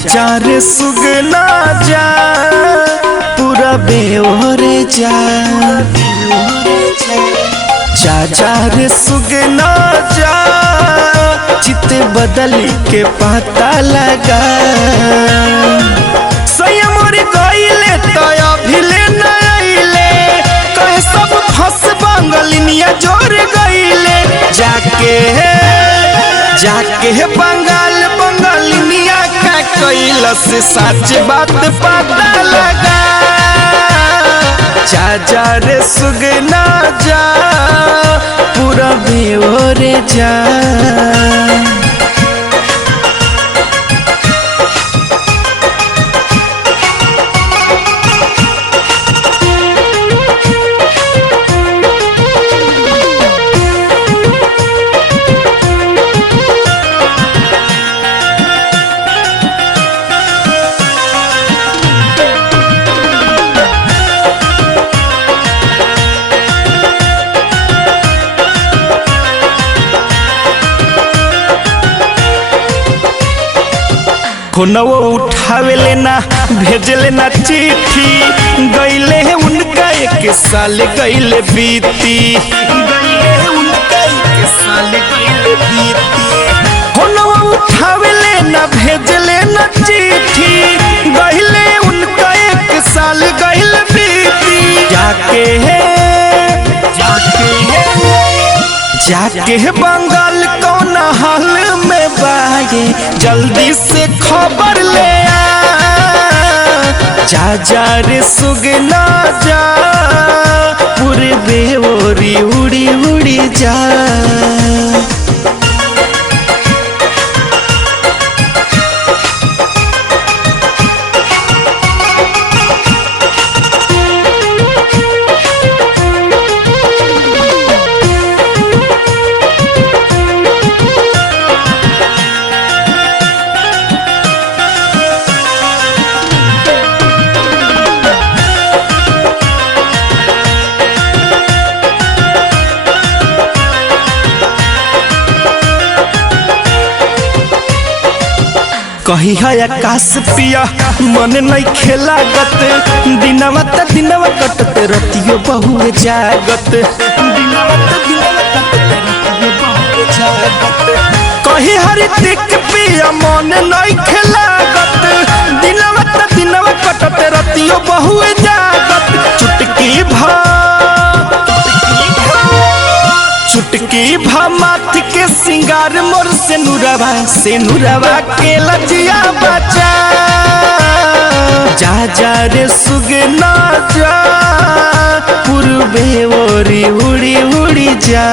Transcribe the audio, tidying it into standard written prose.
जा रे सुगना जा पूरा बेओरे जा जा रे सुगना जा चित बदली के पता लगा स्वयं गईले तो अभिले नईले कहे सब फंस बंगलिनिया जोर गईले जाके बंगाल बंगलिनिया का कैलस सच बात पता लगा जा रे सुगना जा पूरा बेओरे जा। फोनवो उठावे लेना भेजे लेना चिट्ठी गईले है उनका एक साल गईले बीती फोनवो उठावे लेना भेजे लेना चिट्ठी गईले उनका एक साल गईले बीती जाके बंगाल कौन हाल में बागे जल्दी से खबर ले जा रे सुगना जा पूरे बेओरी उड़ी उड़ी जा। कही है आकाश पिया मन नहीं खेला गत दिनवा कटत रतियो बहु जागत कही हरितिक पिया मन नहीं खेला गत दिनवा कटत रतियो बहु जागत चुटकी भा माथ के सिंगार मोर से नुरवा के लजिया बचा जा रे सुगना जा पूर्वे ओरी उड़ी उड़ी जा।